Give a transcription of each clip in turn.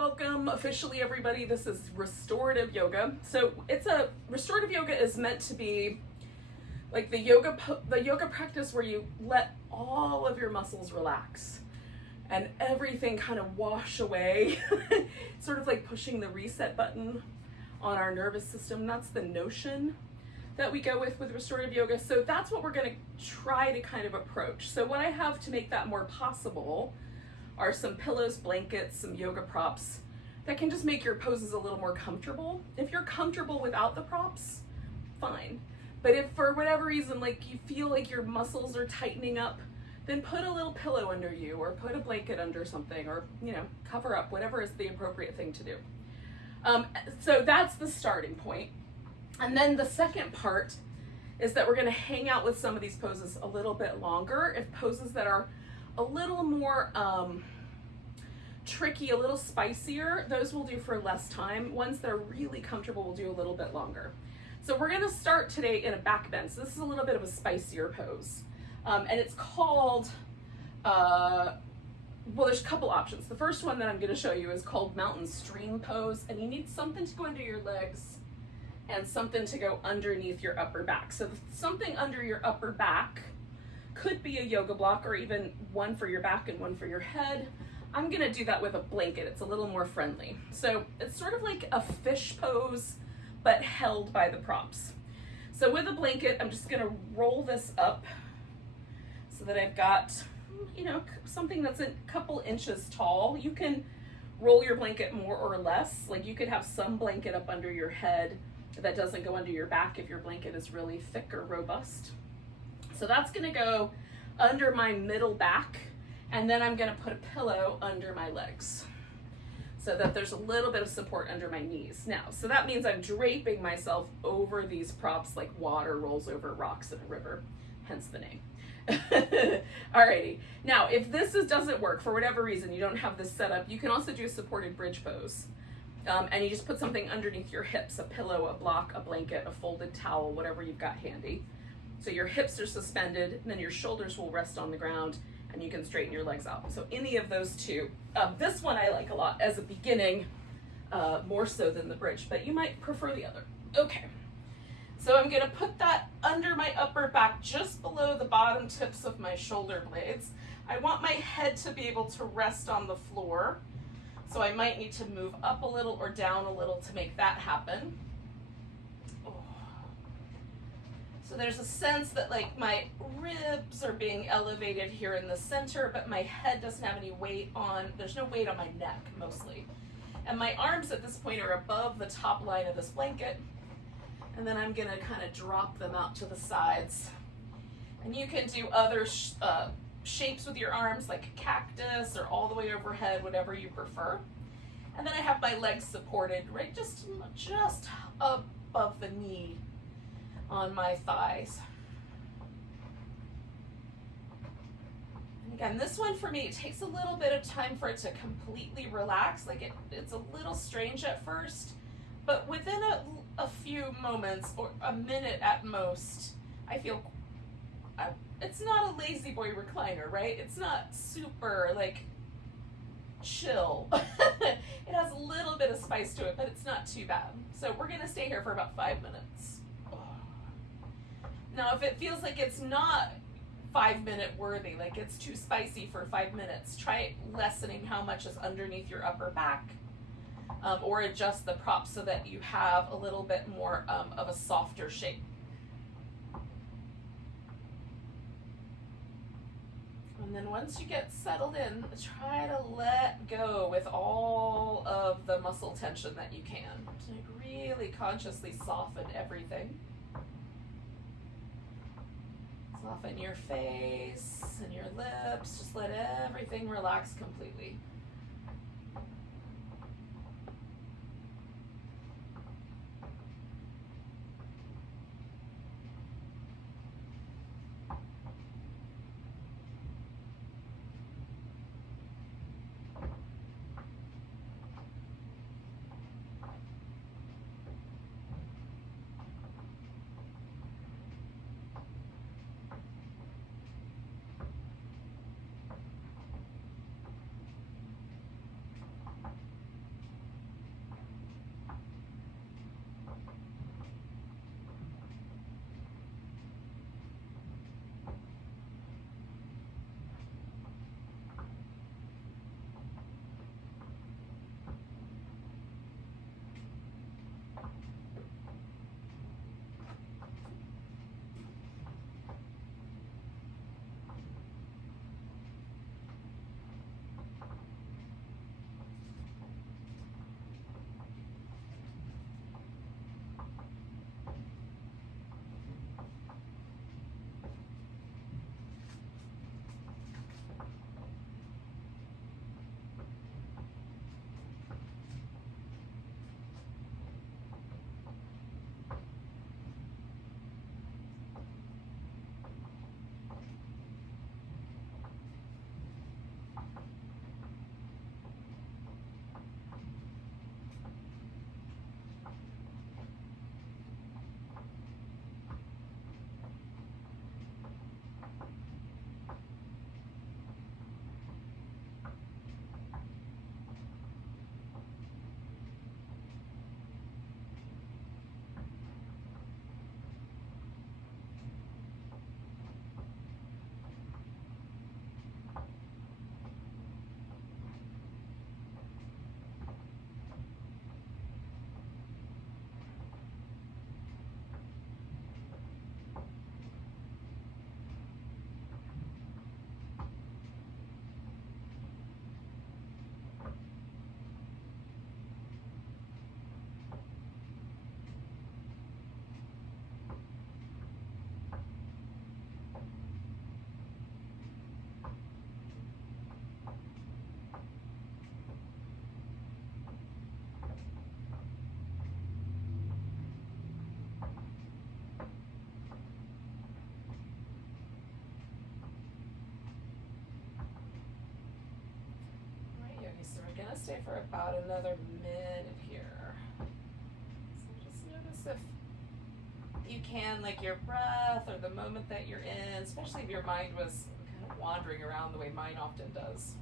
Welcome officially, everybody. This is Restorative Yoga. So Restorative Yoga is meant to be like the yoga practice where you let all of your muscles relax and everything kind of wash away, sort of like pushing the reset button on our nervous system. That's the notion that we go with Restorative Yoga. So that's what we're going to try to kind of approach. So what I have to make that more possible are some pillows, blankets, some yoga props that can just make your poses a little more comfortable. If you're comfortable without the props, fine. But if for whatever reason, like you feel like your muscles are tightening up, then put a little pillow under you or put a blanket under something, or, you know, cover up, whatever is the appropriate thing to do. So that's the starting point. And then the second part is that we're going to hang out with some of these poses a little bit longer. If poses that are a little more tricky, a little spicier, those we'll do for less time. Ones that are really comfortable we'll do a little bit longer. So we're going to start today in a back bend. So this is a little bit of a spicier pose. And it's called, well, there's a couple options. The first one that I'm going to show you is called mountain stream pose, and you need something to go under your legs and something to go underneath your upper back. So something under your upper back could be a yoga block, or even one for your back and one for your head. I'm gonna do that with a blanket. It's a little more friendly. So it's sort of like a fish pose, but held by the props. So with a blanket, I'm just gonna roll this up so that I've got, you know, something that's a couple inches tall. You can roll your blanket more or less. Like you could have some blanket up under your head that doesn't go under your back if your blanket is really thick or robust. So that's gonna go under my middle back, and then I'm gonna put a pillow under my legs so that there's a little bit of support under my knees. Now, so that means I'm draping myself over these props like water rolls over rocks in a river, hence the name. Alrighty, now if this doesn't work for whatever reason, you don't have this set up, you can also do a supported bridge pose. And you just put something underneath your hips, a pillow, a block, a blanket, a folded towel, whatever you've got handy. So your hips are suspended, and then your shoulders will rest on the ground, and you can straighten your legs out. So any of those two. This one I like a lot as a beginning, more so than the bridge, but you might prefer the other. Okay, so I'm gonna put that under my upper back, just below the bottom tips of my shoulder blades. I want my head to be able to rest on the floor, so I might need to move up a little or down a little to make that happen. So there's a sense that like my ribs are being elevated here in the center, but my head doesn't have any weight on, there's no weight on my neck mostly. And my arms at this point are above the top line of this blanket. And then I'm gonna kind of drop them out to the sides. And you can do other shapes with your arms, like a cactus or all the way overhead, whatever you prefer. And then I have my legs supported, right, just above the knee on my thighs. And again, this one for me, it takes a little bit of time for it to completely relax. Like it's a little strange at first, but within a few moments or a minute at most, I feel it's not a lazy boy recliner, right? It's not super like chill. It has a little bit of spice to it, but it's not too bad. So we're gonna stay here for about 5 minutes. Now, if it feels like it's not 5-minute worthy, like it's too spicy for 5 minutes, try lessening how much is underneath your upper back, or adjust the props so that you have a little bit more of a softer shape. And then once you get settled in, try to let go with all of the muscle tension that you can. So really consciously soften everything. Soften your face and your lips. Just let everything relax completely. stay for about another minute here. So just notice if you can, like your breath or the moment that you're in, especially if your mind was kind of wandering around the way mine often does.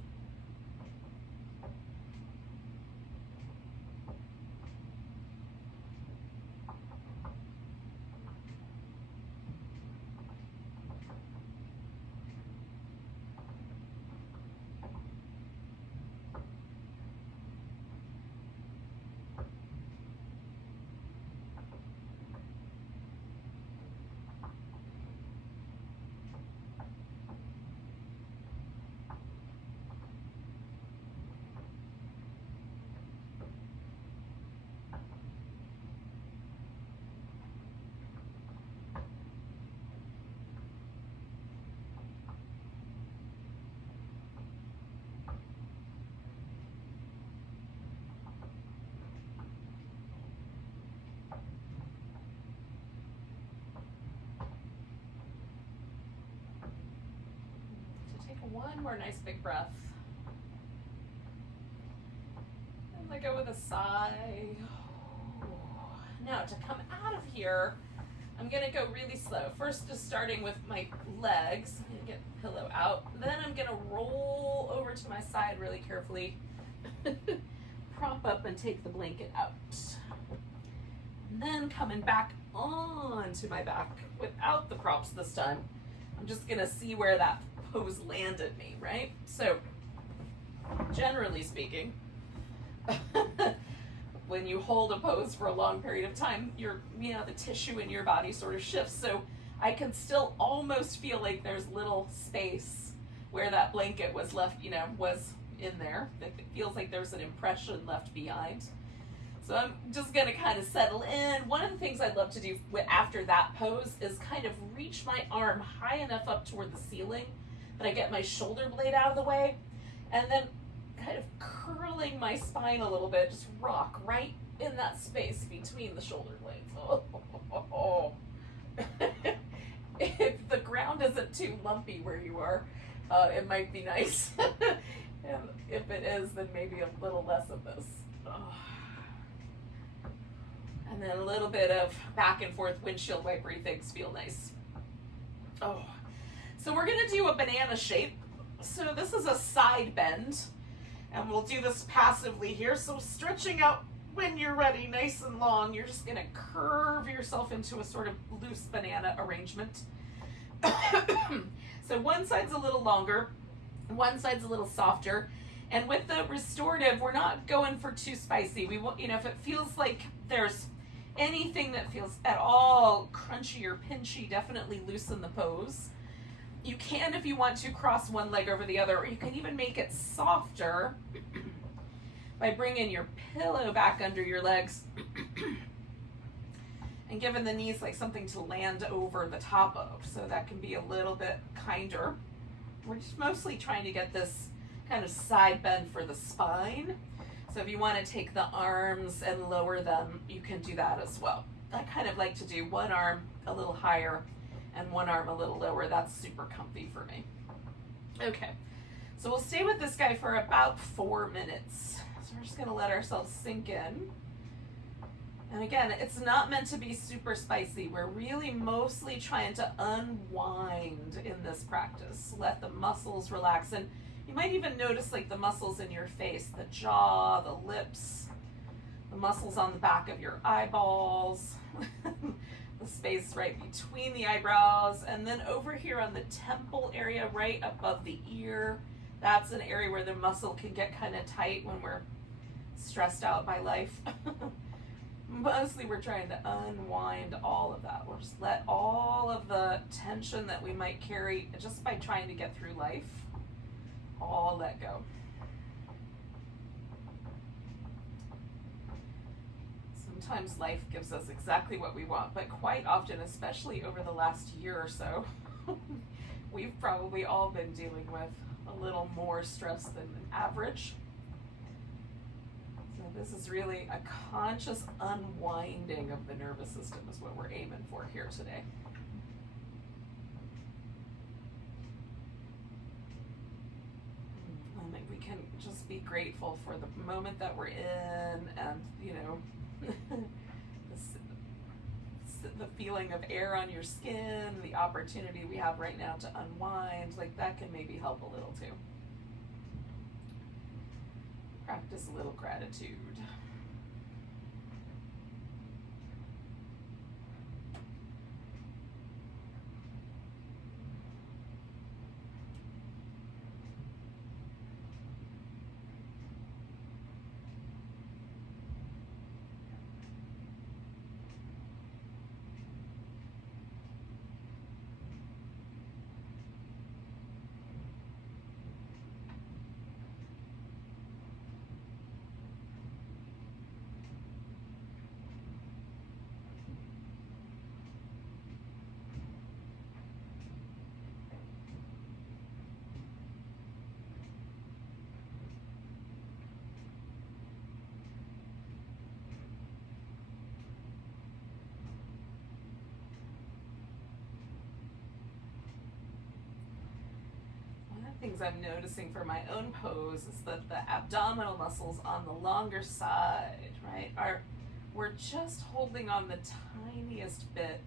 One more nice big breath. And let go with a sigh. Now to come out of here, I'm gonna go really slow. First just starting with my legs. I'm gonna get the pillow out. Then I'm gonna roll over to my side really carefully. Prop up and take the blanket out. And then coming back onto my back without the props this time. I'm just gonna see where that pose landed me, right? So, generally speaking, when you hold a pose for a long period of time, the tissue in your body sort of shifts. So I can still almost feel like there's little space where that blanket was left, was in there. It feels like there's an impression left behind. So I'm just gonna kind of settle in. One of the things I'd love to do after that pose is kind of reach my arm high enough up toward the ceiling that I get my shoulder blade out of the way, and then kind of curling my spine a little bit, just rock right in that space between the shoulder blades. Oh. If the ground isn't too lumpy where you are, it might be nice. And if it is, then maybe a little less of this. Oh. And then a little bit of back and forth windshield wipery things feel nice. Oh. So we're gonna do a banana shape. So this is a side bend, and we'll do this passively here. So stretching out when you're ready, nice and long, you're just gonna curve yourself into a sort of loose banana arrangement. So one side's a little longer, one side's a little softer. And with the restorative, we're not going for too spicy. We want, if it feels like there's anything that feels at all crunchy or pinchy, definitely loosen the pose. You can, if you want to, cross one leg over the other, or you can even make it softer by bringing your pillow back under your legs and giving the knees like something to land over the top of. So that can be a little bit kinder. We're just mostly trying to get this kind of side bend for the spine. So if you want to take the arms and lower them, you can do that as well. I kind of like to do one arm a little higher and one arm a little lower. That's super comfy for me. Okay, so we'll stay with this guy for about 4 minutes. So we're just gonna let ourselves sink in. And again, it's not meant to be super spicy. We're really mostly trying to unwind in this practice. Let the muscles relax. And you might even notice like the muscles in your face, the jaw, the lips, the muscles on the back of your eyeballs, the space right between the eyebrows, and then over here on the temple area right above the ear. That's an area where the muscle can get kind of tight when we're stressed out by life. Mostly we're trying to unwind all of that. We'll just let all of the tension that we might carry just by trying to get through life, all let go. Sometimes life gives us exactly what we want, but quite often, especially over the last year or so, we've probably all been dealing with a little more stress than average. So this is really a conscious unwinding of the nervous system is what we're aiming for here today. And we can just be grateful for the moment that we're in, and the feeling of air on your skin, the opportunity we have right now to unwind, like that can maybe help a little too. Practice a little gratitude. Things I'm noticing for my own pose is that the abdominal muscles on the longer side, right, we're just holding on the tiniest bit.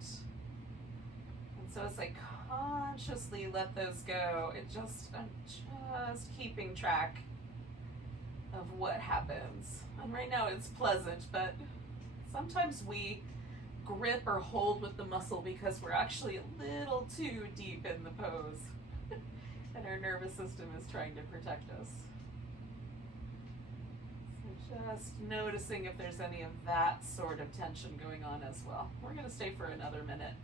And so it's like consciously let those go. I'm just keeping track of what happens. And right now it's pleasant, but sometimes we grip or hold with the muscle because we're actually a little too deep in the pose. And our nervous system is trying to protect us. So just noticing if there's any of that sort of tension going on as well. We're going to stay for another minute.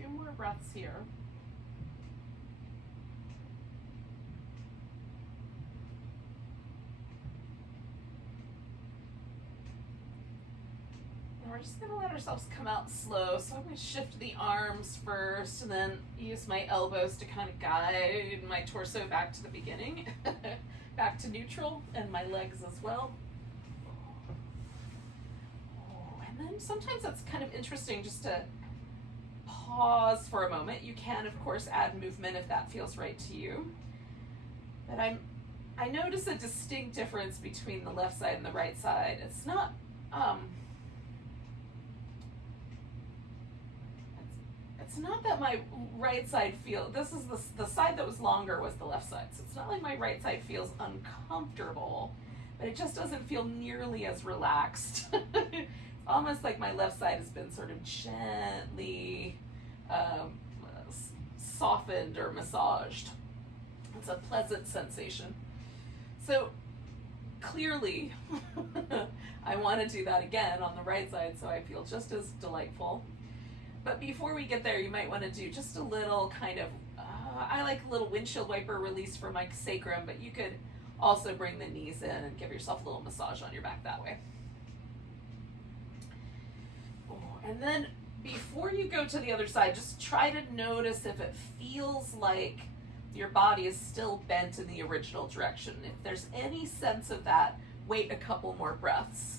Two more breaths here. And we're just going to let ourselves come out slow. So I'm going to shift the arms first and then use my elbows to kind of guide my torso back to the beginning, back to neutral, and my legs as well. And then sometimes that's kind of interesting just to pause for a moment. You can, of course, add movement if that feels right to you. But I notice a distinct difference between the left side and the right side. It's not it's not that my right side this is the side that was longer was the left side. So it's not like my right side feels uncomfortable, but it just doesn't feel nearly as relaxed. It's almost like my left side has been sort of gently softened or massaged. It's a pleasant sensation. So clearly, I want to do that again on the right side so I feel just as delightful. But before we get there, you might want to do just a little kind of, I like a little windshield wiper release for my sacrum, but you could also bring the knees in and give yourself a little massage on your back that way. And then before you go to the other side, just try to notice if it feels like your body is still bent in the original direction. If there's any sense of that, wait a couple more breaths.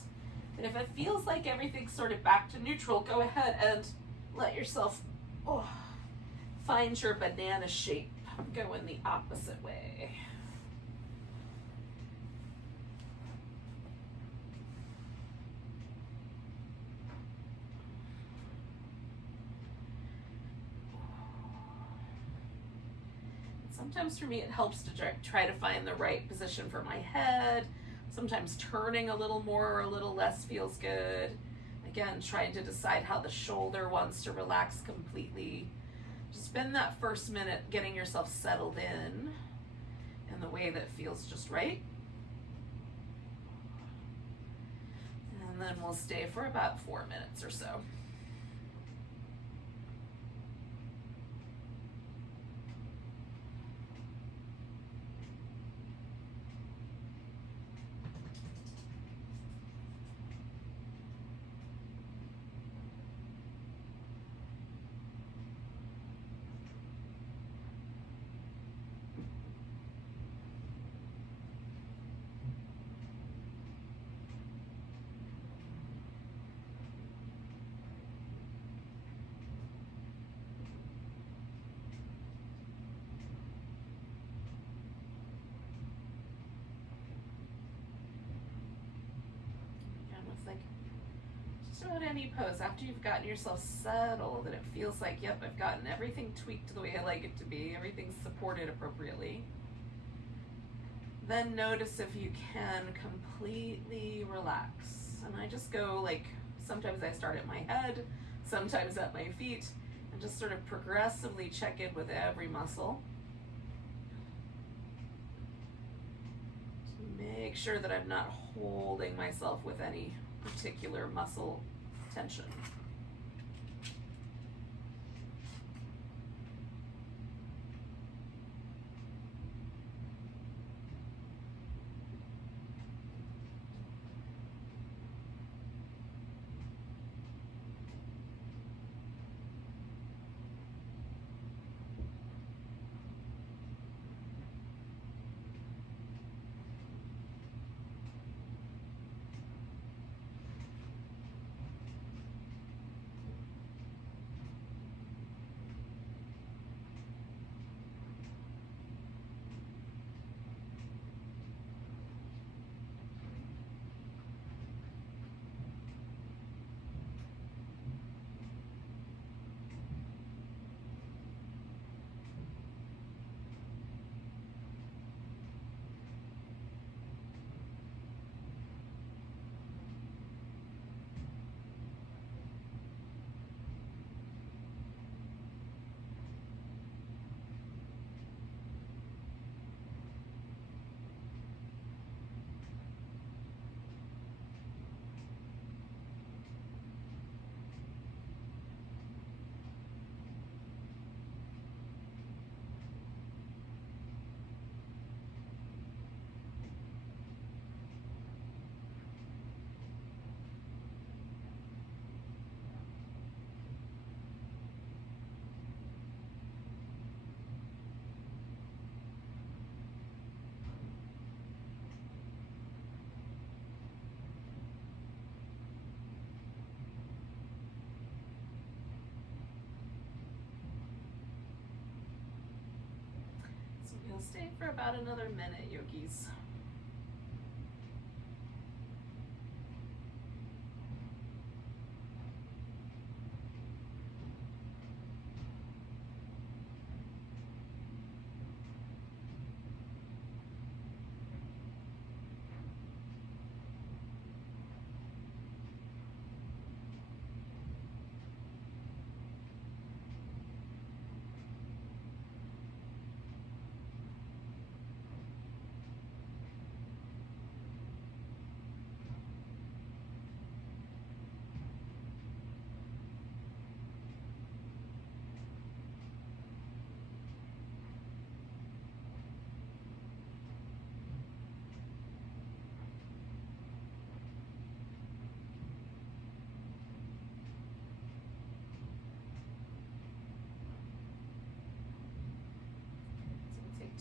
And if it feels like everything's sort of back to neutral, go ahead and let yourself find your banana shape. Go in the opposite way. Sometimes for me it helps to try to find the right position for my head. Sometimes turning a little more or a little less feels good. Again, trying to decide how the shoulder wants to relax completely. Just spend that first minute getting yourself settled in the way that feels just right. And then we'll stay for about 4 minutes or so. Just about any pose, after you've gotten yourself settled and it feels like, yep, I've gotten everything tweaked the way I like it to be, everything's supported appropriately, then notice if you can completely relax. And I just go like, sometimes I start at my head, sometimes at my feet, and just sort of progressively check in with every muscle. Make sure that I'm not holding myself with any particular muscle tension. We'll stay for about another minute, yogis.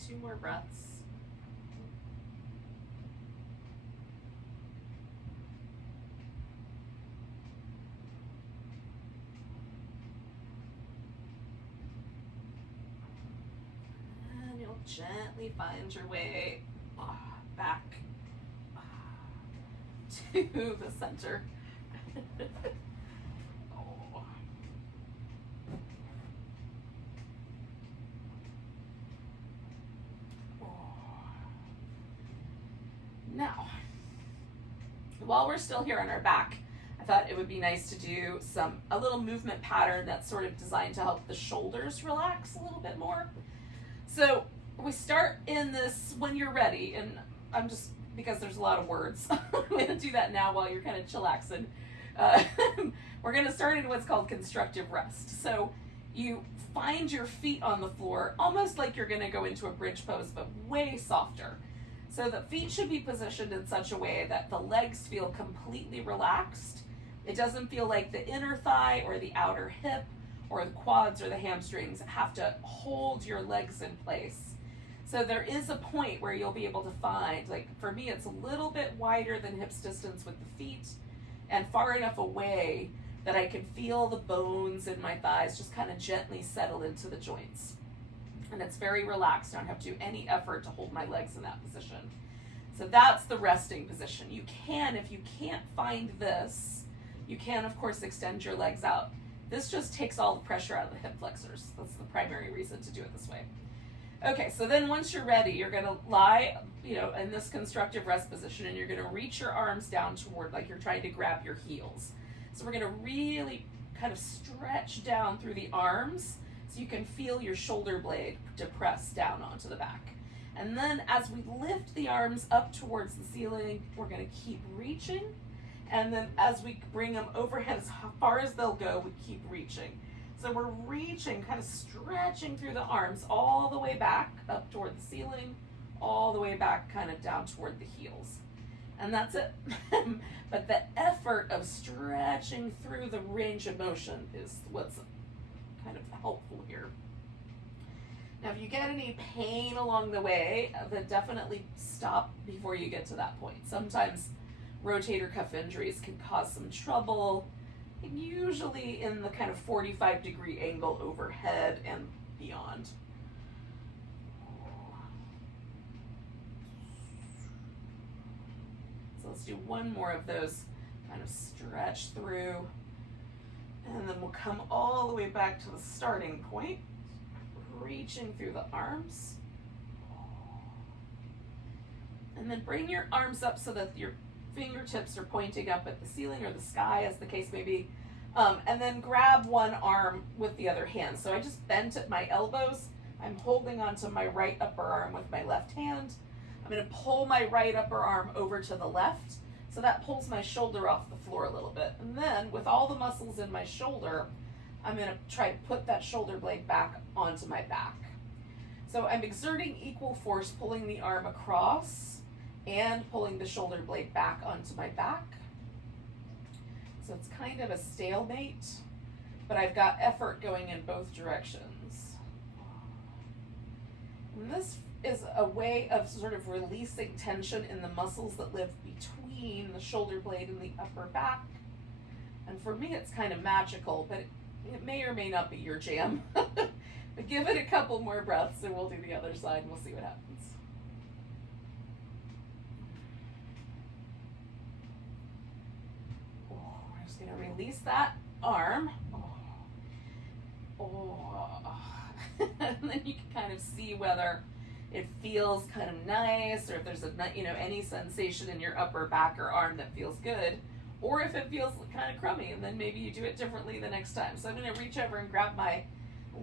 Two more breaths. And you'll gently find your way back to the center. Now, while we're still here on our back, I've thought it would be nice to do a little movement pattern that's sort of designed to help the shoulders relax a little bit more. So we start in this when you're ready, and because there's a lot of words, I'm gonna do that now while you're kind of chillaxing. We're gonna start in what's called constructive rest. So you find your feet on the floor, almost like you're gonna go into a bridge pose, but way softer. So the feet should be positioned in such a way that the legs feel completely relaxed. It doesn't feel like the inner thigh or the outer hip or the quads or the hamstrings have to hold your legs in place. So there is a point where you'll be able to find, like for me, it's a little bit wider than hips distance with the feet and far enough away that I can feel the bones in my thighs just kind of gently settle into the joints. And it's very relaxed. I don't have to do any effort to hold my legs in that position. So that's the resting position. You can, if you can't find this, you can of course extend your legs out. This just takes all the pressure out of the hip flexors. That's the primary reason to do it this way. Okay, so then once you're ready, you're gonna lie, in this constructive rest position, and you're gonna reach your arms down toward, like you're trying to grab your heels. So we're gonna really kind of stretch down through the arms so you can feel your shoulder blade depress down onto the back. And then as we lift the arms up towards the ceiling, we're gonna keep reaching. And then as we bring them overhead as far as they'll go, we keep reaching. So we're reaching, kind of stretching through the arms all the way back up toward the ceiling, all the way back kind of down toward the heels. And that's it. But the effort of stretching through the range of motion is what's kind of helpful here. Now, if you get any pain along the way, then definitely stop before you get to that point. Sometimes rotator cuff injuries can cause some trouble, usually in the kind of 45-degree angle overhead and beyond. So let's do one more of those, kind of stretch through, and then we'll come all the way back to the starting point, reaching through the arms. And then bring your arms up so that your fingertips are pointing up at the ceiling or the sky, as the case may be. And then grab one arm with the other hand. So I just bent at my elbows. I'm holding onto my right upper arm with my left hand. I'm going to pull my right upper arm over to the left. So that pulls my shoulder off the floor a little bit. And then with all the muscles in my shoulder, I'm going to try to put that shoulder blade back onto my back. So I'm exerting equal force, pulling the arm across and pulling the shoulder blade back onto my back. So it's kind of a stalemate, but I've got effort going in both directions. And this is a way of sort of releasing tension in the muscles that live between the shoulder blade and the upper back. And for me, it's kind of magical, but it may or may not be your jam. But give it a couple more breaths and we'll do the other side and we'll see what happens. We're just going to release that arm. And then you can kind of see whether it feels kind of nice or if there's any sensation in your upper back or arm that feels good, or if it feels kind of crummy, and then maybe you do it differently the next time. So I'm going to reach over and grab my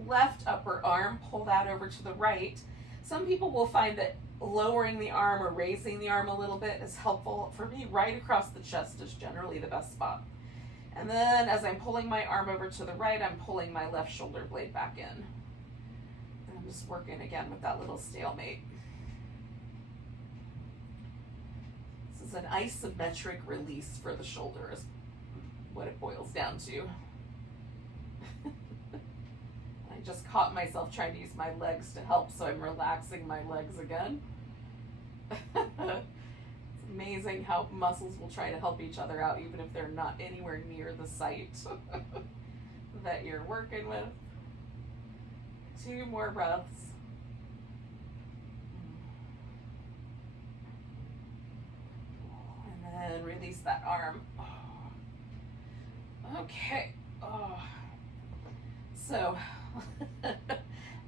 left upper arm, pull that over to the right. Some people will find that lowering the arm or raising the arm a little bit is helpful. For me, right across the chest is generally the best spot. And then as I'm pulling my arm over to the right, I'm pulling my left shoulder blade back in. And I'm just working again with that little stalemate. This is an isometric release for the shoulder is what it boils down to. I just caught myself trying to use my legs to help, so I'm relaxing my legs again. It's amazing how muscles will try to help each other out even if they're not anywhere near the site that you're working with. 2 more breaths. And then release that arm. Okay. So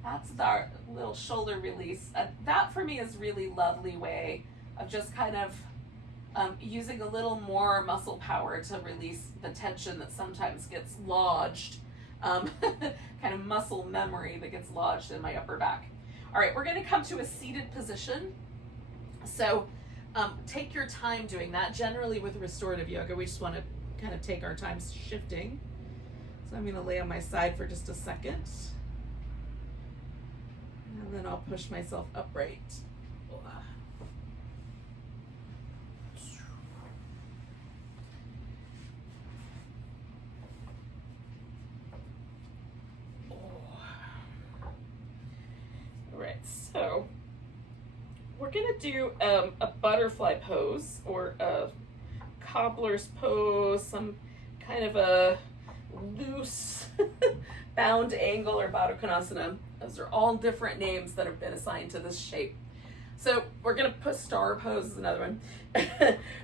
that's our little shoulder release. That for me is a really lovely way of just kind of using a little more muscle power to release the tension that sometimes gets lodged, kind of muscle memory that gets lodged in my upper back. All right, we're going to come to a seated position. So take your time doing that. Generally with restorative yoga, we just want to kind of take our time shifting. So I'm going to lay on my side for just a second. And then I'll push myself upright. So we're going to do a butterfly pose or a cobbler's pose, some kind of a loose bound angle or Baddha Konasana. Those are all different names that have been assigned to this shape. So we're going to put star pose is another one.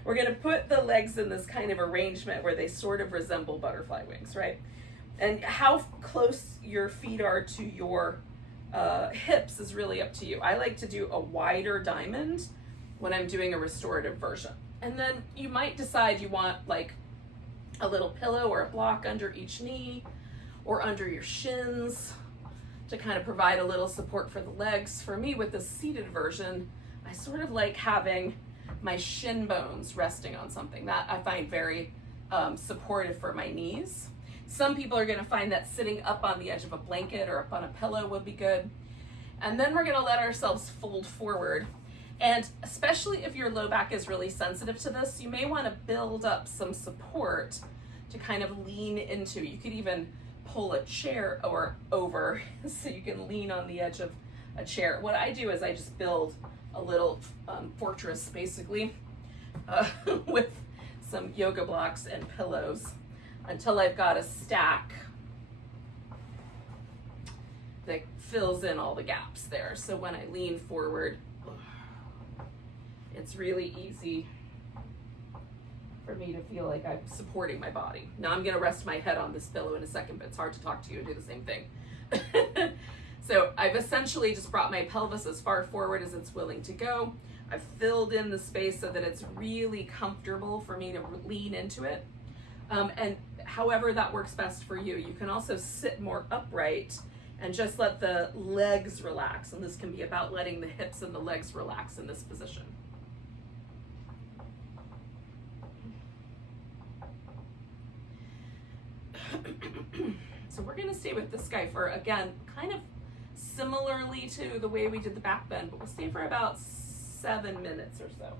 We're going to put the legs in this kind of arrangement where they sort of resemble butterfly wings, right? And how close your feet are to your hips is really up to you. I like to do a wider diamond when I'm doing a restorative version. And then you might decide you want like a little pillow or a block under each knee or under your shins to kind of provide a little support for the legs. For me, with the seated version, I sort of like having my shin bones resting on something. That I find very supportive for my knees. Some people are going to find that sitting up on the edge of a blanket or up on a pillow would be good. And then we're going to let ourselves fold forward. And especially if your low back is really sensitive to this, you may want to build up some support to kind of lean into. You could even pull a chair or over so you can lean on the edge of a chair. What I do is I just build a little fortress basically with some yoga blocks and pillows until I've got a stack that fills in all the gaps there. So when I lean forward, it's really easy for me to feel like I'm supporting my body. Now I'm gonna rest my head on this pillow in a second, but it's hard to talk to you and do the same thing. So I've essentially just brought my pelvis as far forward as it's willing to go. I've filled in the space so that it's really comfortable for me to lean into it. And however that works best for you. You can also sit more upright and just let the legs relax. And this can be about letting the hips and the legs relax in this position. So we're going to stay with this guy for, again, kind of similarly to the way we did the back bend, but we'll stay for about 7 minutes or so.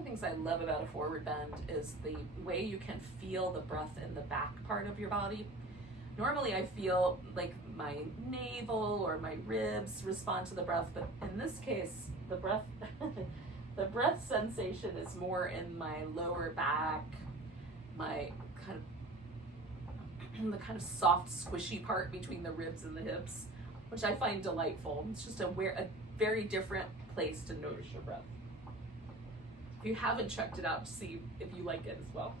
the things I love about a forward bend is the way you can feel the breath in the back part of your body. Normally I feel like my navel or my ribs respond to the breath, but in this case, the breath the breath sensation is more in my lower back, my the kind of soft, squishy part between the ribs and the hips, which I find delightful. It's just a very different place to notice your breath. If you haven't checked it out, see if you like it as well.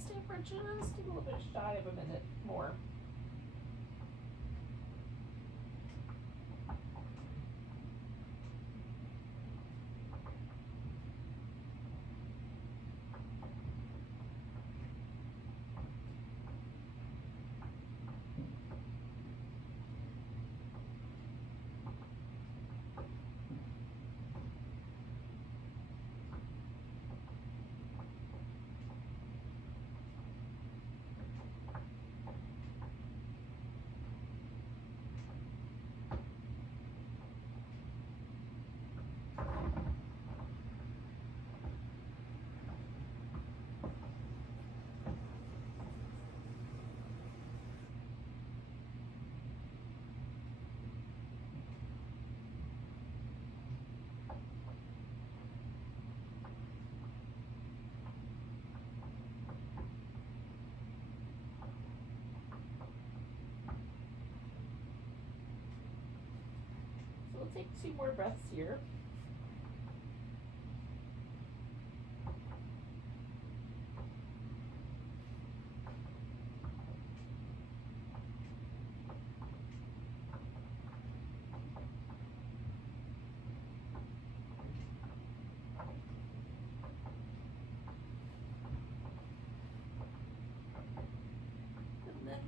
Stay for just a little bit shy of a minute more. So we'll take 2 more breaths here.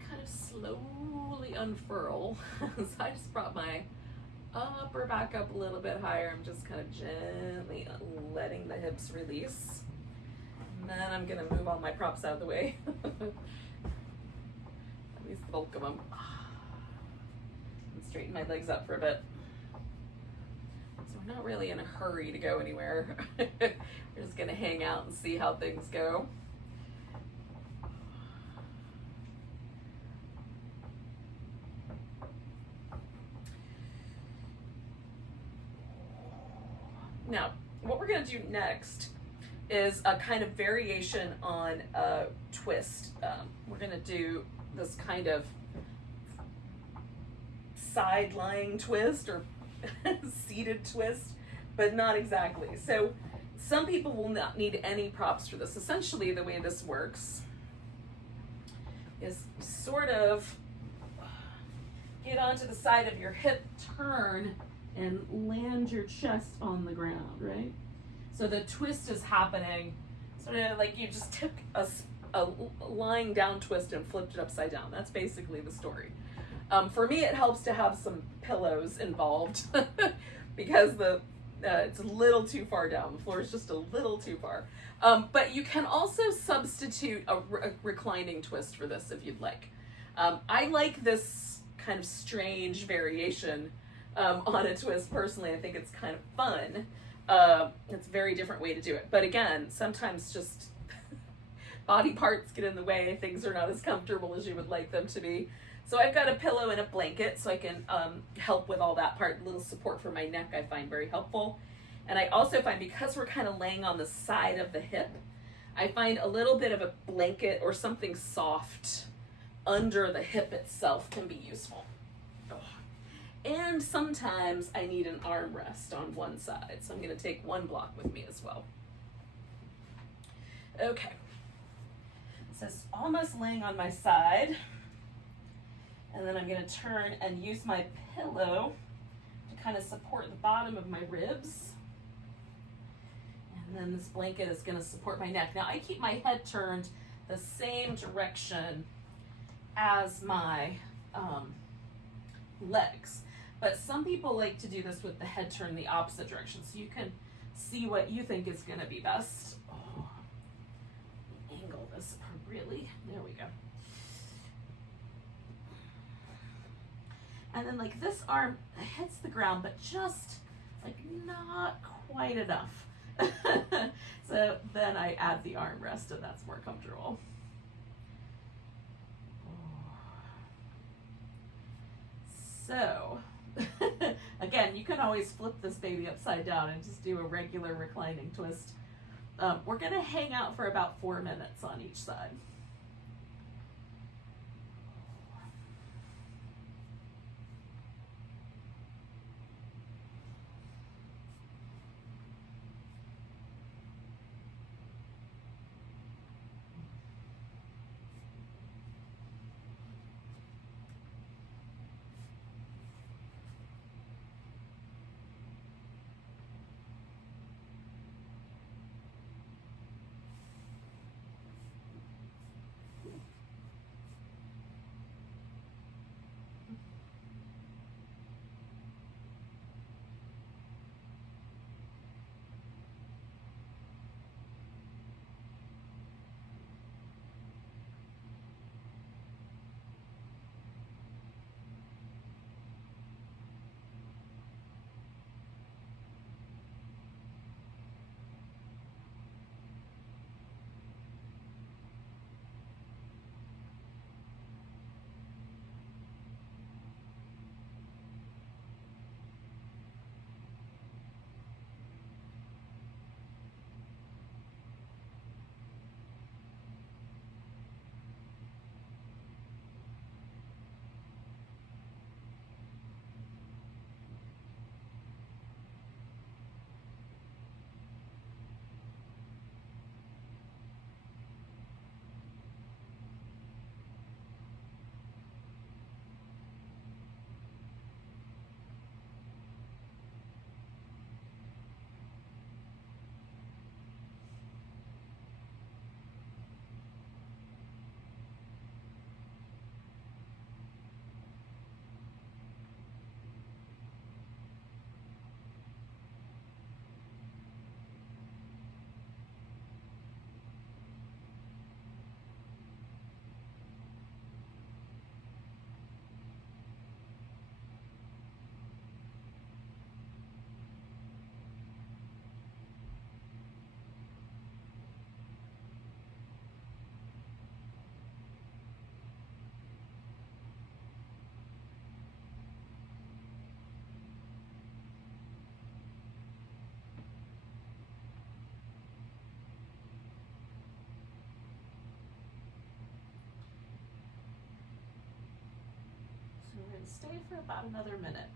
Kind of slowly unfurl. So I just brought my upper back up a little bit higher. I'm just kind of gently letting the hips release. And then I'm going to move all my props out of the way. At least the bulk of them. And straighten my legs up for a bit. So we're not really in a hurry to go anywhere. We're just going to hang out and see how things go. Now, what we're going to do next is a kind of variation on a twist. We're going to do this kind of side-lying twist or seated twist, but not exactly. So some people will not need any props for this. Essentially, the way this works is sort of get onto the side of your hip, turn, and land your chest on the ground, right? So the twist is happening sort of like you just took a a lying down twist and flipped it upside down. That's basically the story. For me, it helps to have some pillows involved because it's a little too far down. The floor is just a little too far. But you can also substitute a reclining twist for this if you'd like. I like this kind of strange variation on a twist personally. I think it's kind of fun. It's a very different way to do it. But again, sometimes just body parts get in the way. Things are not as comfortable as you would like them to be. So I've got a pillow and a blanket so I can help with all that part. A little support for my neck I find very helpful. And I also find, because we're kind of laying on the side of the hip, I find a little bit of a blanket or something soft under the hip itself can be useful. And sometimes I need an armrest on one side, so I'm going to take one block with me as well. Okay, so it's almost laying on my side, and then I'm going to turn and use my pillow to kind of support the bottom of my ribs, and then this blanket is going to support my neck. Now I keep my head turned the same direction as my legs. But some people like to do this with the head turned the opposite direction, so you can see what you think is going to be best. Oh, angle this appropriately. There we go. And then like this arm hits the ground, but just like not quite enough. So then I add the armrest, and that's more comfortable. So, again, you can always flip this baby upside down and just do a regular reclining twist. We're going to hang out for about 4 minutes on each side. We're going to stay for about another minute.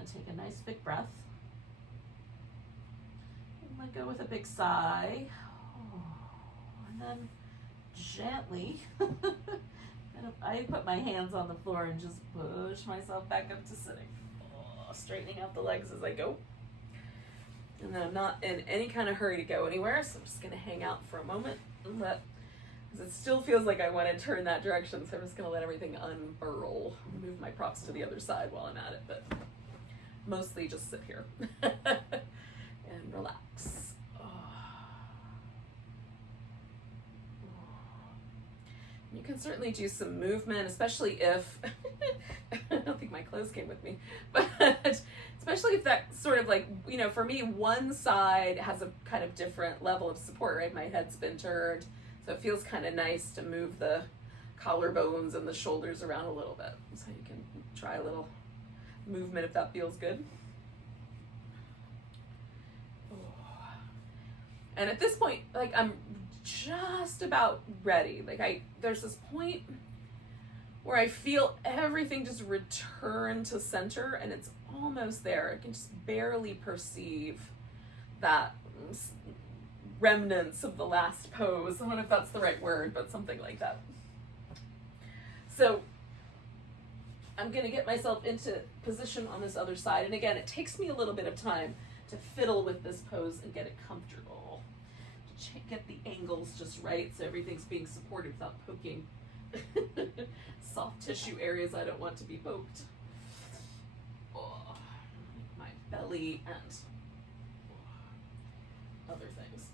And take a nice big breath. And let go with a big sigh. And then gently, I put my hands on the floor and just push myself back up to sitting. Straightening out the legs as I go. And then I'm not in any kind of hurry to go anywhere, so I'm just going to hang out for a moment and let, because it still feels like I want to turn that direction, so I'm just going to let everything unfurl. Move my props to the other side while I'm at it, but mostly just sit here and relax. You can certainly do some movement, especially if, I don't think my clothes came with me, but especially if that sort of like, you know, for me, one side has a kind of different level of support, right? My head's been turned, so it feels kind of nice to move the collarbones and the shoulders around a little bit. So you can try a little movement if that feels good. And at this point, like I'm just about ready. Like there's this point where I feel everything just return to center and it's almost there. I can just barely perceive that remnants of the last pose. I don't know if that's the right word, but something like that. So I'm going to get myself into position on this other side. And again, it takes me a little bit of time to fiddle with this pose and get it comfortable. Get the angles just right so everything's being supported without poking soft tissue areas I don't want to be poked. My belly and other things.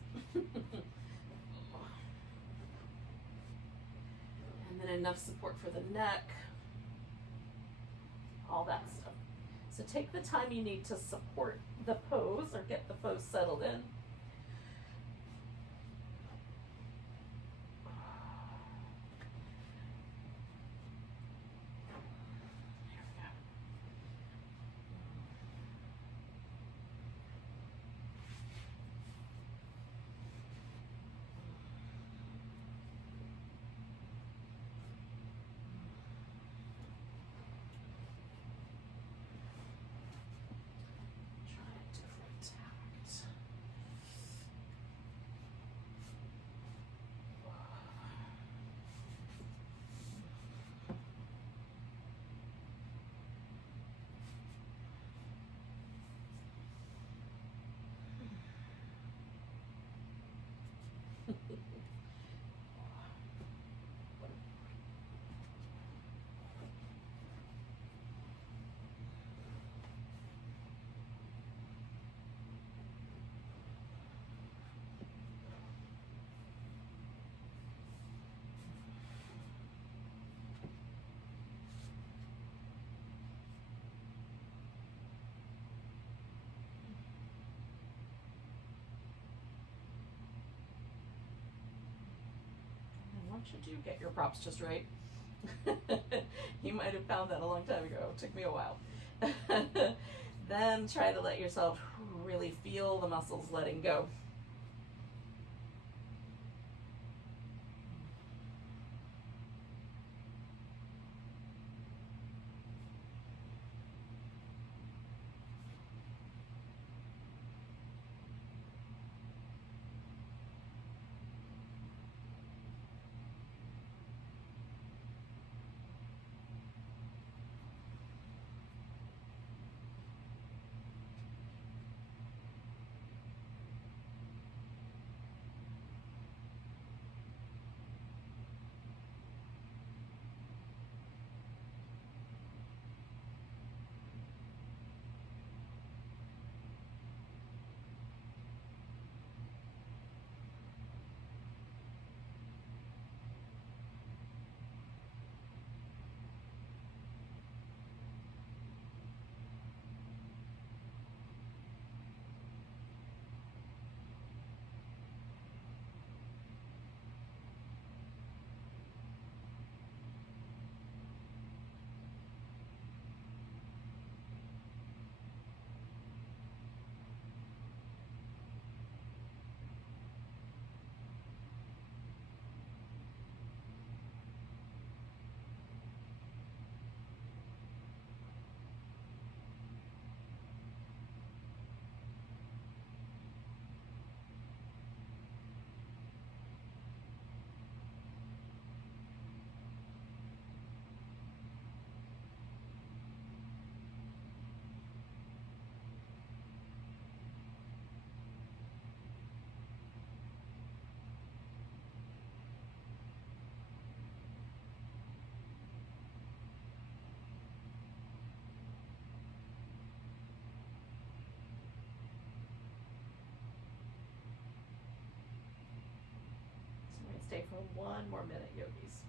And then enough support for the neck. All that stuff. So take the time you need to support the pose or get the pose settled in. Once you do get your props just right, you might have found that a long time ago. It took me a while. Then try to let yourself really feel the muscles letting go. Stay for one more minute, yogis.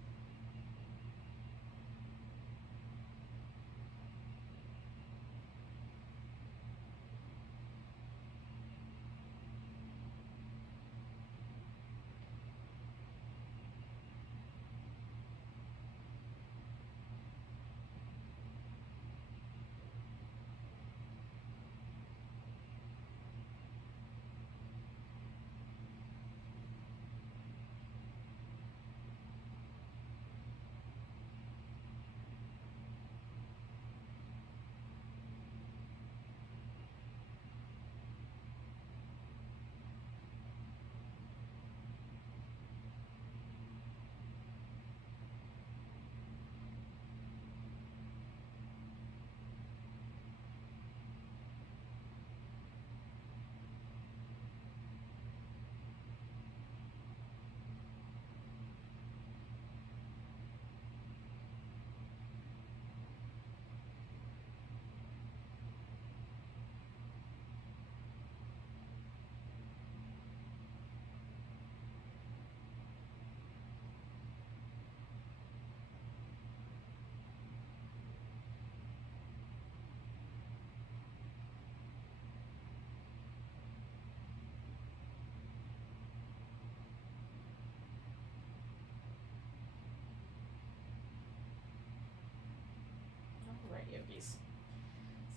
All right, yogis.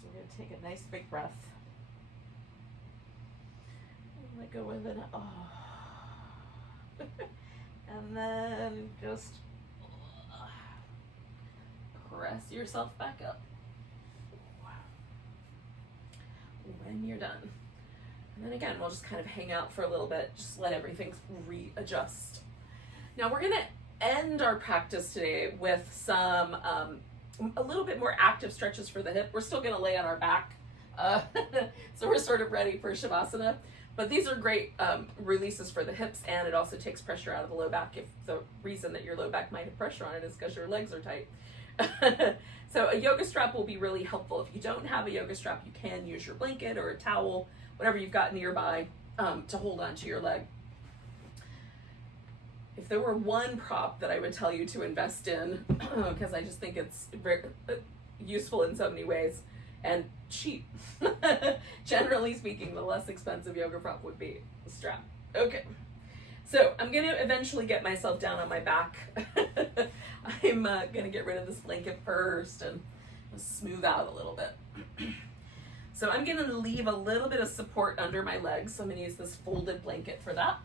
So we're going to take a nice big breath. And let go with an and then just press yourself back up when you're done. And then again, we'll just kind of hang out for a little bit, just let everything readjust. Now we're going to end our practice today with some a little bit more active stretches for the hip. We're still going to lay on our back, so we're sort of ready for Shavasana. But these are great releases for the hips, and it also takes pressure out of the low back if the reason that your low back might have pressure on it is because your legs are tight. So a yoga strap will be really helpful. If you don't have a yoga strap, you can use your blanket or a towel, whatever you've got nearby, to hold onto your leg. If there were one prop that I would tell you to invest in, because I just think it's very useful in so many ways and cheap, generally speaking, the less expensive yoga prop would be the strap. Okay, so I'm going to eventually get myself down on my back. I'm going to get rid of this blanket first and smooth out a little bit. So I'm going to leave a little bit of support under my legs. So I'm going to use this folded blanket for that.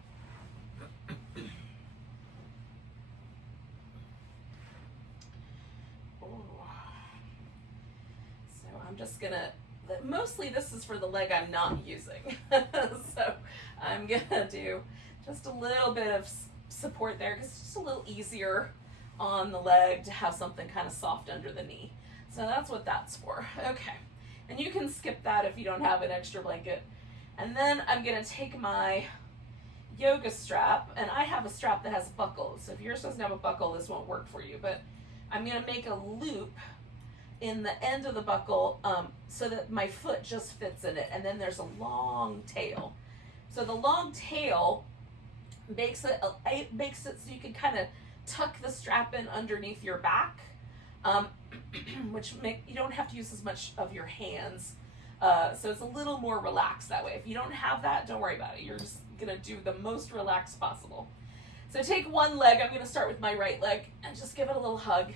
I'm just gonna, mostly this is for the leg I'm not using. So I'm gonna do just a little bit of support there because it's just a little easier on the leg to have something kind of soft under the knee. So that's what that's for. Okay, and you can skip that if you don't have an extra blanket. And then I'm gonna take my yoga strap, and I have a strap that has buckles. So if yours doesn't have a buckle, this won't work for you, but I'm gonna make a loop in the end of the buckle so that my foot just fits in it, and then there's a long tail. So the long tail makes it so you can kind of tuck the strap in underneath your back, which you don't have to use as much of your hands. So it's a little more relaxed that way. If you don't have that, don't worry about it. You're just gonna do the most relaxed possible. So take one leg. I'm gonna start with my right leg and just give it a little hug.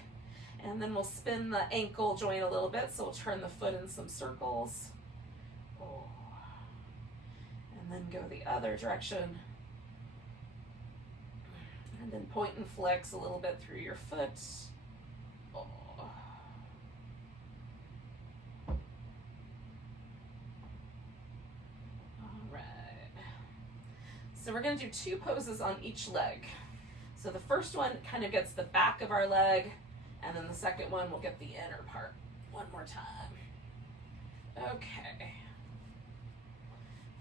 And then we'll spin the ankle joint a little bit, so we'll turn the foot in some circles. Oh. And then go the other direction. And then point and flex a little bit through your foot. Oh. All right. So we're going to do two poses on each leg. So the first one kind of gets the back of our leg, and then the second one will get the inner part. One more time. Okay.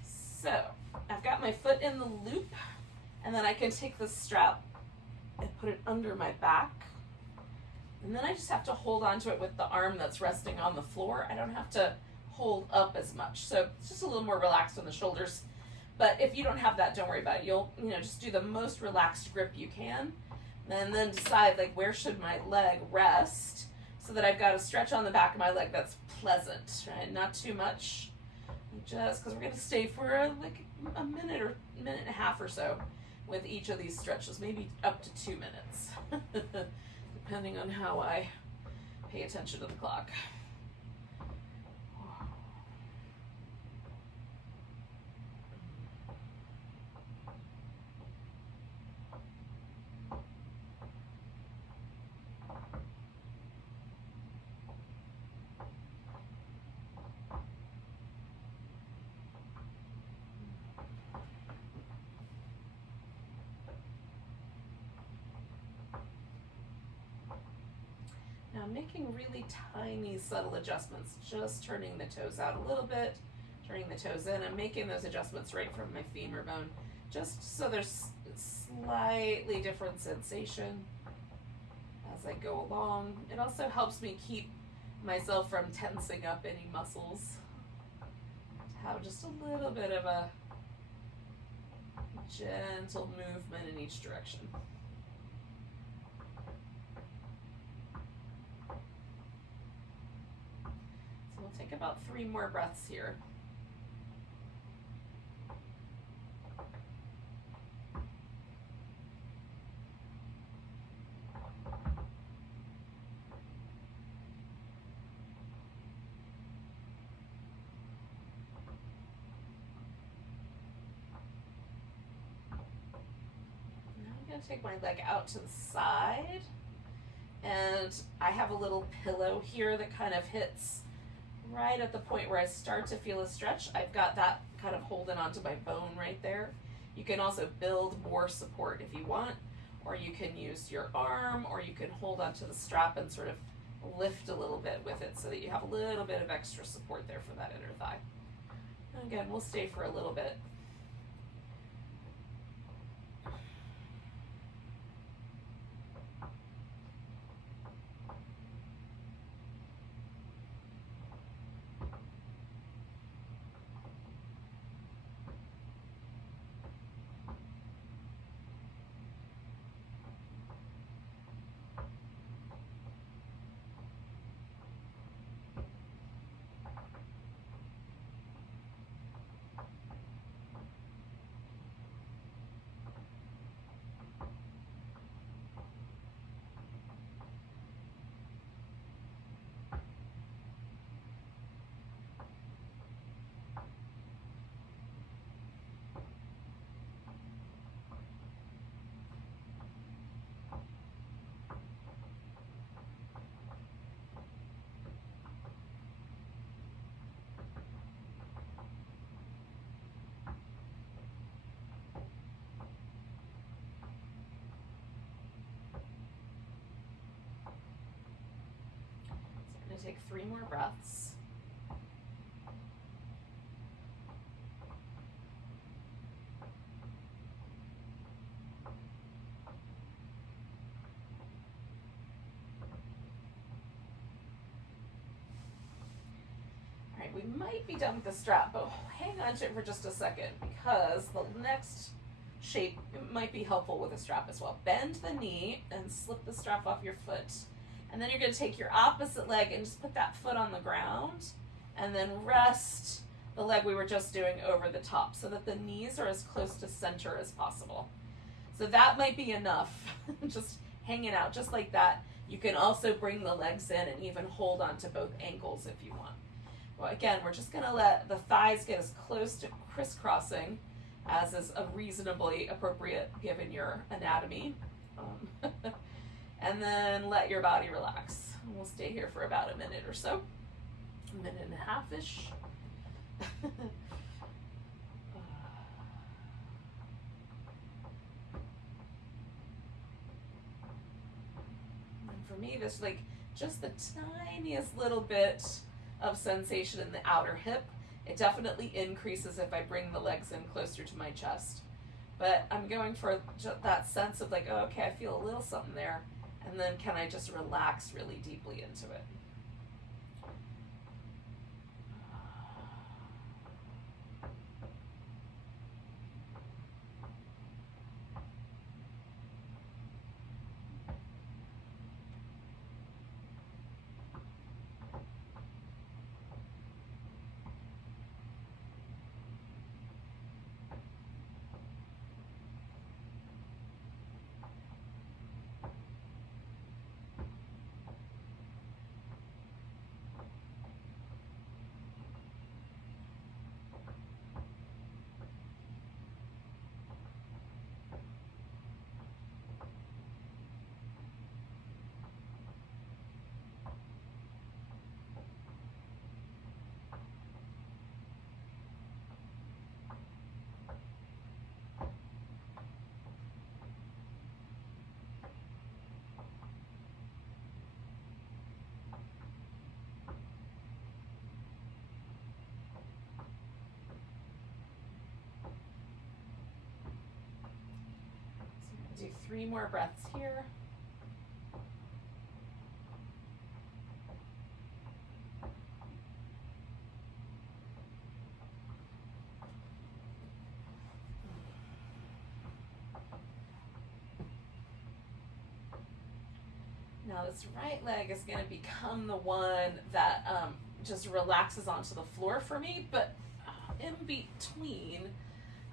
So I've got my foot in the loop, and then I can take the strap and put it under my back. And then I just have to hold onto it with the arm that's resting on the floor. I don't have to hold up as much. So it's just a little more relaxed on the shoulders. But if you don't have that, don't worry about it. You'll, just do the most relaxed grip you can, and then decide, like, where should my leg rest so that I've got a stretch on the back of my leg that's pleasant, right? Not too much, just because we're going to stay for like a minute or minute and a half or so with each of these stretches, maybe up to 2 minutes, depending on how I pay attention to the clock. Now I'm making really tiny, subtle adjustments, just turning the toes out a little bit, turning the toes in. I'm making those adjustments right from my femur bone, just so there's slightly different sensation as I go along. It also helps me keep myself from tensing up any muscles, to have just a little bit of a gentle movement in each direction. We'll take about 3 more breaths here. Now I'm going to take my leg out to the side, and I have a little pillow here that kind of hits right at the point where I start to feel a stretch. I've got that kind of holding onto my bone right there. You can also build more support if you want, or you can use your arm, or you can hold onto the strap and sort of lift a little bit with it so that you have a little bit of extra support there for that inner thigh. And again, we'll stay for a little bit. Take 3 more breaths. All right, we might be done with the strap, but hang on to it for just a second, because the next shape might be helpful with a strap as well. Bend the knee and slip the strap off your foot. And then you're going to take your opposite leg and just put that foot on the ground, and then rest the leg we were just doing over the top so that the knees are as close to center as possible. So that might be enough, just hanging out just like that. You can also bring the legs in and even hold on to both ankles if you want. Well, again, we're just going to let the thighs get as close to crisscrossing as is reasonably appropriate given your anatomy. And then let your body relax. And we'll stay here for about a minute or so. A minute and a half-ish. And for me, there's like just the tiniest little bit of sensation in the outer hip. It definitely increases if I bring the legs in closer to my chest. But I'm going for that sense of like, oh, okay, I feel a little something there. And then can I just relax really deeply into it? 3 more breaths here. Now this right leg is going to become the one that just relaxes onto the floor for me, but in between,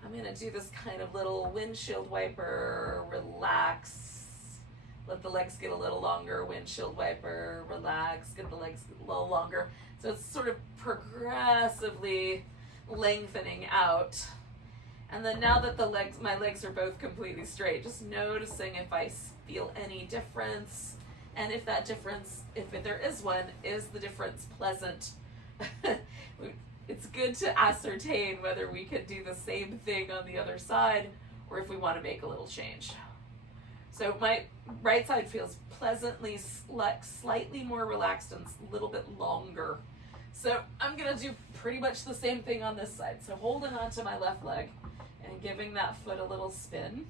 I'm going to do this kind of little windshield wiper, relax, let the legs get a little longer, windshield wiper, relax, get the legs a little longer. So it's sort of progressively lengthening out. And then now that my legs are both completely straight, just noticing if I feel any difference. And if that difference, if there is one, is the difference pleasant? It's good to ascertain whether we could do the same thing on the other side or if we want to make a little change. So my right side feels pleasantly, slightly more relaxed and a little bit longer. So I'm going to do pretty much the same thing on this side. So holding on to my left leg and giving that foot a little spin.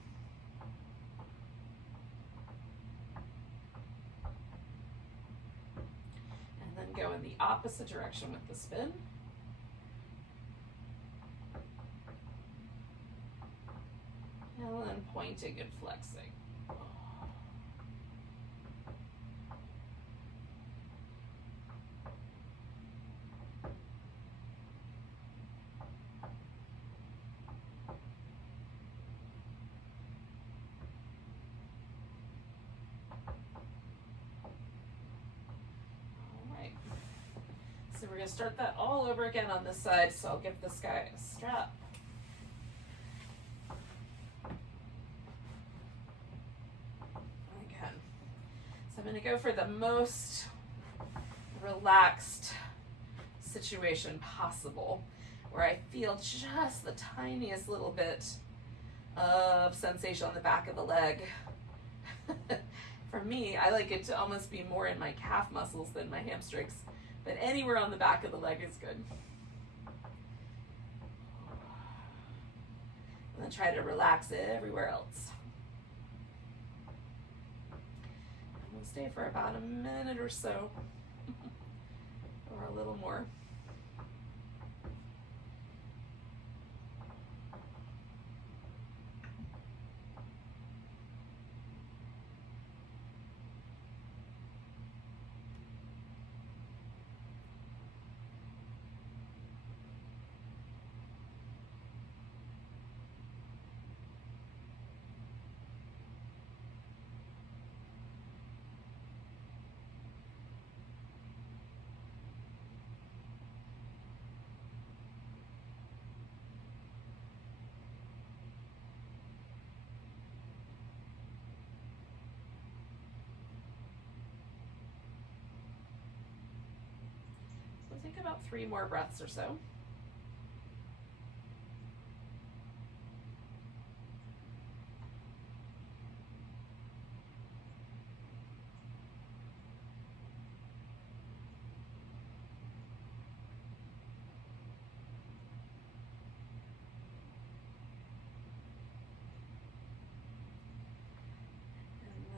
Go in the opposite direction with the spin. And then pointing and flexing. So we're going to start that all over again on this side, so I'll give this guy a strap. Again. So I'm going to go for the most relaxed situation possible, where I feel just the tiniest little bit of sensation on the back of the leg. For me, I like it to almost be more in my calf muscles than my hamstrings. But anywhere on the back of the leg is good. And then try to relax everywhere else. And we'll stay for about a minute or so, or a little more. Take about 3 more breaths or so. And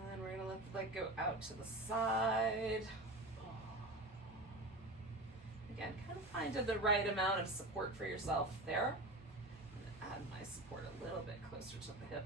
then we're going to let the leg go out to the side. Again, kind of find the right amount of support for yourself there. I'm going to add my support a little bit closer to the hip.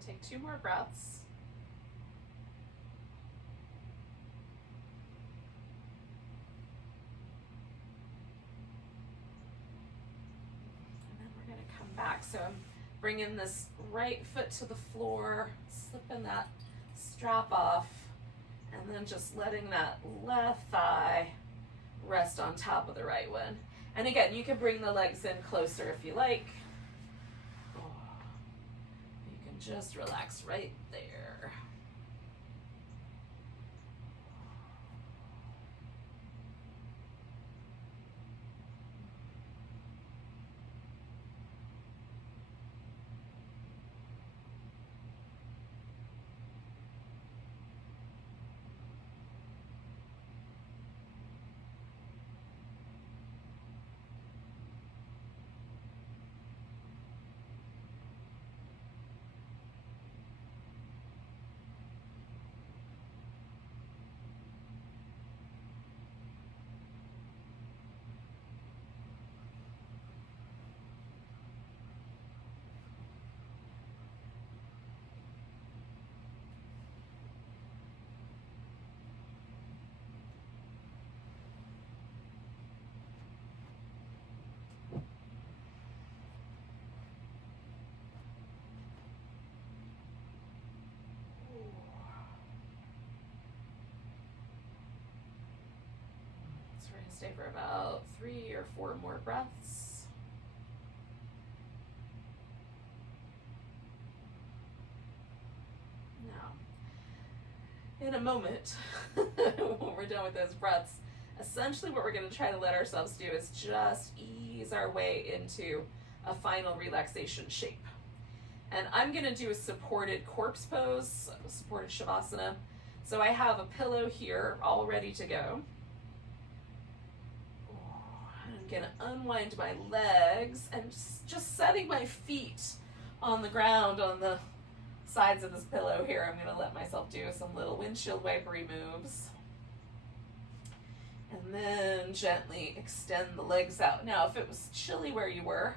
And take 2 more breaths. And then we're going to come back. So I'm bringing this right foot to the floor, slipping that strap off, and then just letting that left thigh rest on top of the right one. And again, you can bring the legs in closer if you like. You can just relax right there. So we're going to stay for about 3 or 4 more breaths. Now, in a moment, when we're done with those breaths, essentially what we're going to try to let ourselves do is just ease our way into a final relaxation shape. And I'm going to do a supported corpse pose, supported Shavasana. So I have a pillow here all ready to go. I'm going to unwind my legs and just setting my feet on the ground on the sides of this pillow here. I'm going to let myself do some little windshield wipery moves. And then gently extend the legs out. Now, if it was chilly where you were,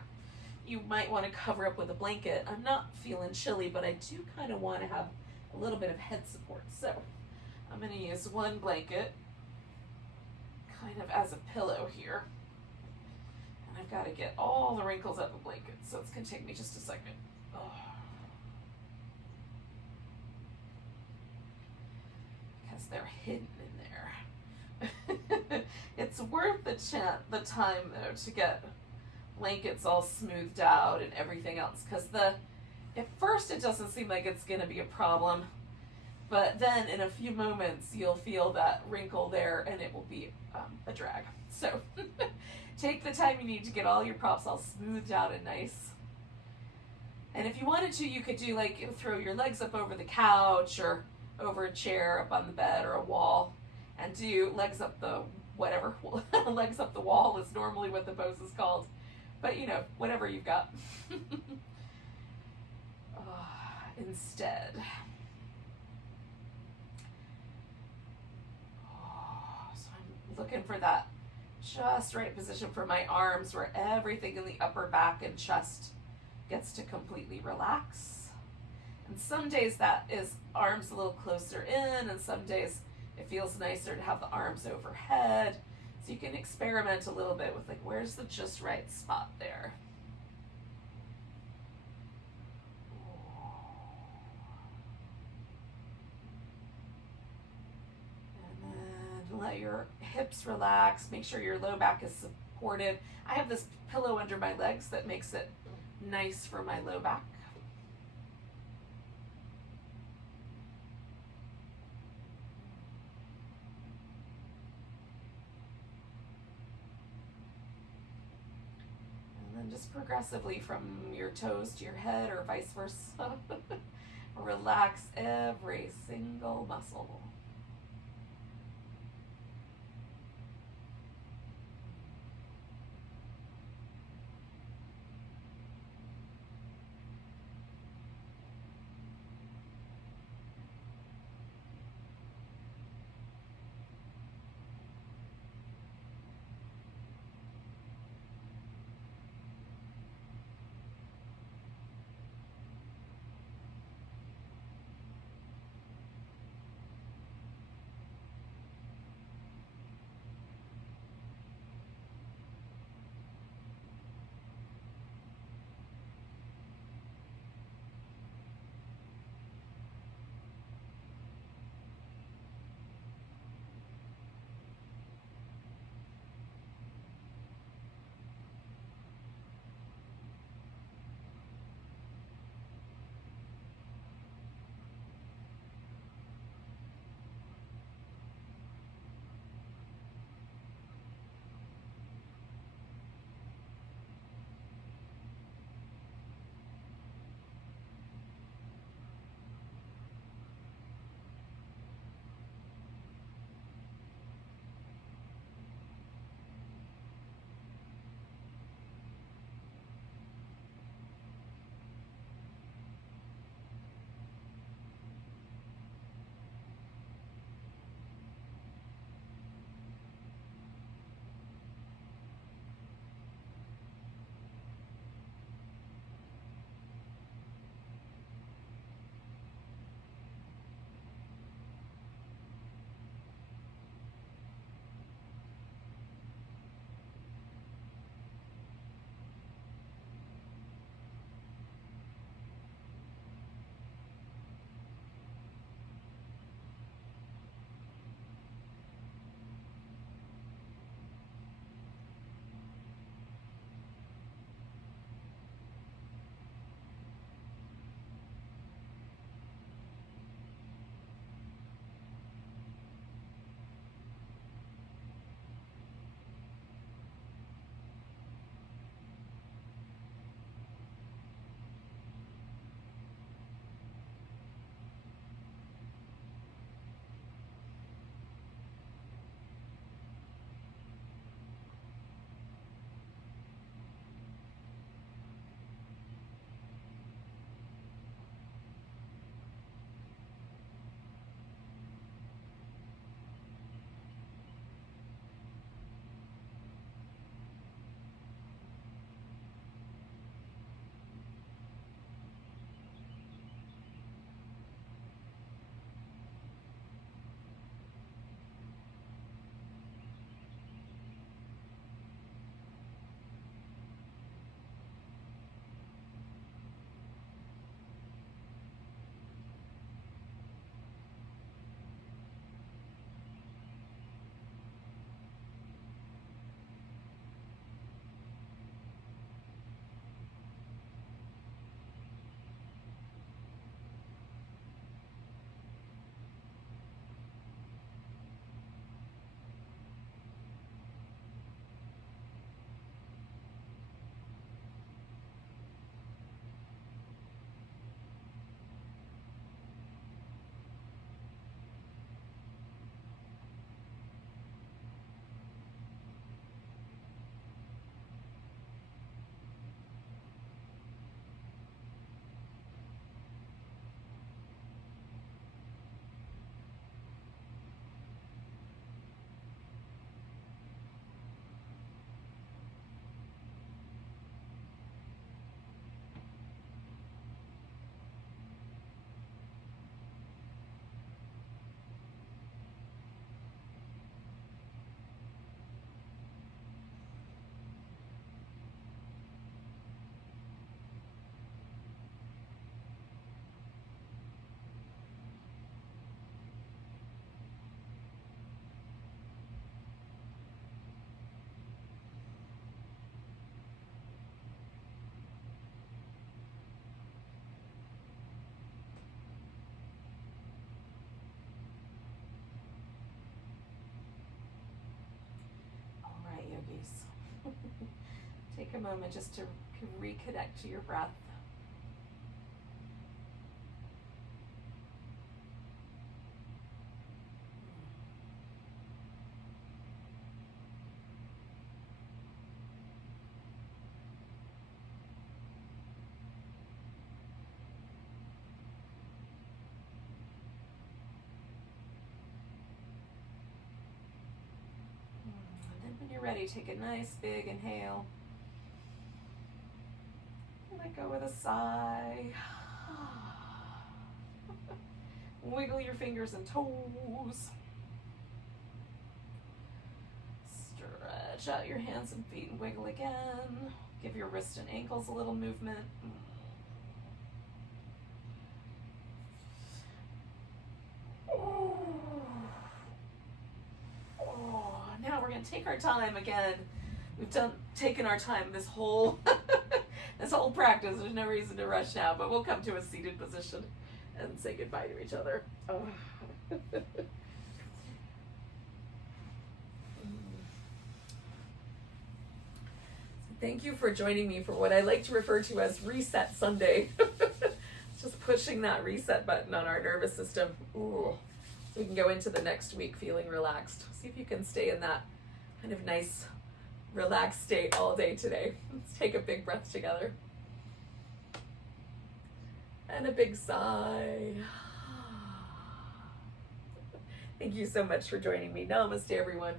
you might want to cover up with a blanket. I'm not feeling chilly, but I do kind of want to have a little bit of head support. So I'm going to use one blanket kind of as a pillow here. And I've got to get all the wrinkles out of the blanket, so it's going to take me just a second. Oh. Because they're hidden in there. It's worth the time, though, to get blankets all smoothed out and everything else, because at first it doesn't seem like it's going to be a problem, but then in a few moments you'll feel that wrinkle there and it will be a drag. So take the time you need to get all your props all smoothed out and nice. And if you wanted to, you could do throw your legs up over the couch or over a chair, up on the bed or a wall, and do legs up the whatever. Legs up the wall is normally what the pose is called. But, whatever you've got. Instead. So I'm looking for that just right position for my arms where everything in the upper back and chest gets to completely relax. And some days that is arms a little closer in, and some days it feels nicer to have the arms overhead. So you can experiment a little bit with where's the just right spot there. And then let your hips relax. Make sure your low back is supported. I have this pillow under my legs that makes it nice for my low back. And just progressively from your toes to your head or vice versa, relax every single muscle. Take a moment just to reconnect to your breath. Ready, take a nice big inhale. Let go with a sigh. Wiggle your fingers and toes. Stretch out your hands and feet and wiggle again. Give your wrists and ankles a little movement. Now we're going to take our time again. We've taken our time this whole this whole practice. There's no reason to rush now, but we'll come to a seated position and say goodbye to each other. Oh. Thank you for joining me for what I like to refer to as Reset Sunday. Just pushing that reset button on our nervous system. Ooh. So we can go into the next week feeling relaxed. See if you can stay in that kind of nice, relaxed state all day today. Let's take a big breath together. And a big sigh. Thank you so much for joining me. Namaste, everyone.